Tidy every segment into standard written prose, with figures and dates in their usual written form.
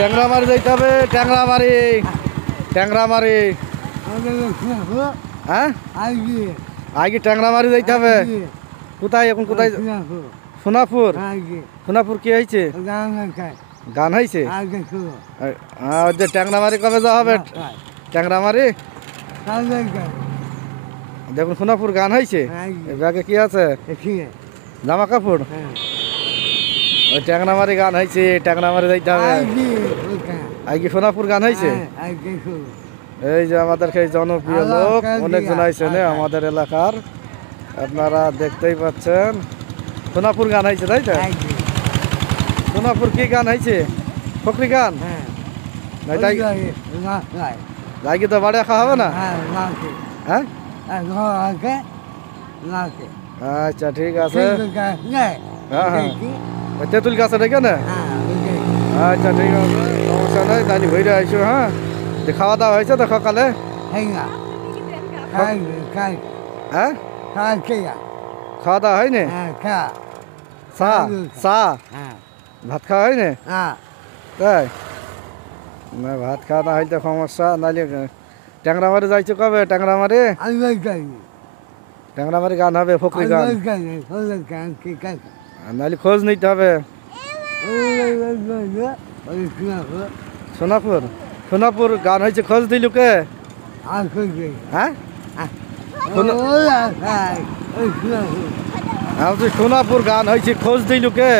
ট্যাংরামারি যাইতে হবে, ট্যাংরামারি ট্যাংরামারি। হ্যাঁ আগে ট্যাংরামারি যাইতে হবে। কোথায় এখন কোথায়? সোনাপুর। সোনাপুর কি হয়েছে? গান হয়েছে। ট্যাংরামারি কবে যাওয়া হবে? ট্যাংরামারি দেখুন সোনাপুর গান হয়েছে। ব্যাগে কি আছে? জামা কাপড়। ওই ট্যাংরামারি গান হয়েছে, ট্যাংরামারি যাইতে হবে। আগে সোনাপুর গান হয়েছে। এই যে আমাদের সেই জনপ্রিয় লোক অনেকজন আইছে আমাদের এলাকার, আপনারা দেখতেই পাচ্ছেন। সোনাপুর গান হয়েছে তাই তো? সোনাপুর কি গান হয়েছে? ফকরি গান। যাই তো বাড়ি খাওয়া হবে না? হ্যাঁ আচ্ছা ঠিক আছে। হ্যাঁ হ্যাঁ তেঁতুল গাছ রেখে না। আচ্ছা ঠিক আছে, সমস্যা নেই। তাহলে ঘুরে আইসো। হ্যাঁ খাওয়া দাওয়া হয়েছে তো সকালে? হ্যাঁ খাওয়া দাওয়া হয়নি? চা চা ভাত খাওয়া হয়নি? তাই না, ভাত খাওয়া না হইলে সমস্যা। নাহলে ট্যাংরামারি যাইছো কবে? ট্যাংরামারি ট্যাংরামারি গান হবে, ফকরি গান। নাহলে খোঁজ নিতে হবে। সোনাপুর সোনাপুর গান হয়েছে, খোঁজ দিল কে? হ্যাঁ সোনাপুর গান হয়েছে, খোঁজ দিল কে?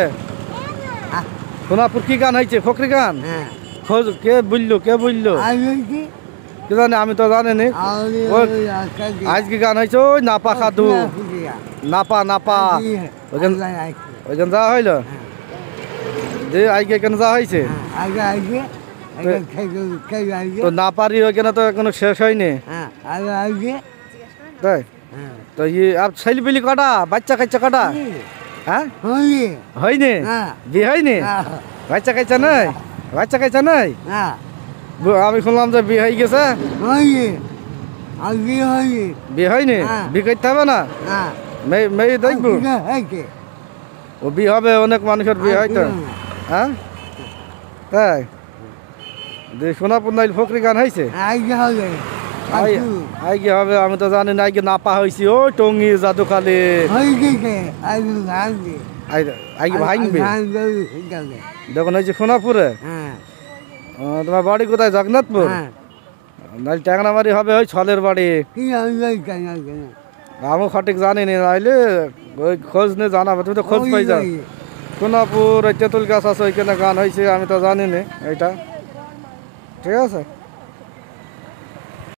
সোনাপুর কি গান হয়েছে? ফকরি গান। খোঁজ কে বললো? কে বললো কি জানি, আমি তো জানি। আজকে গান হয়েছে ওই নাপা খাদু, নাপা নাপা ওইখানে যাওয়া হইলো যে আজকে এখানে যাওয়া হয়েছে। তো না পারি ওইখানে তো এখনো শেষ হয়নি তাই তো। আর ছেলে পেলি কটা? বাচ্চা কাচ্চা কটা? হ্যাঁ হয়নি, বিয়ে হয়নি, বাচ্চা কাচ্চা নাই, বাচ্চা কাচ্চা নাই। আমি শুনলাম যে বিয়ে হয়ে গেছে। বিয়ে হয়নি? বিয়ে করতে হবে না? মেয়ে দেখবো। ও বিয়ে হবে, অনেক মানুষের বিয়ে হয় তো। হ্যাঁ তাই সোনাপুর নাইল ফকরি গান হয়েছে। আগে হবে, আমি তো জানি না। আগে নাপা হয়েছি ওই টঙ্গি জাদুখালি। আগে ভাঙবে দেখুন হয়েছে সোনাপুরে। তোমার বাড়ি কোথায়? জগন্নাথপুর। নাহলে ট্যাংরামারি হবে ওই ছলের বাড়ি। আমি সঠিক জানি না, নাইলে ওই খোঁজ নিয়ে জানাবো। তুমি তো খোঁজ পাই যাও। সোনাপুর ওই তেঁতুল গাছ আছে, ওইখানে গান হয়েছে, আমি তো জানি না এইটা। ঠিক আছে।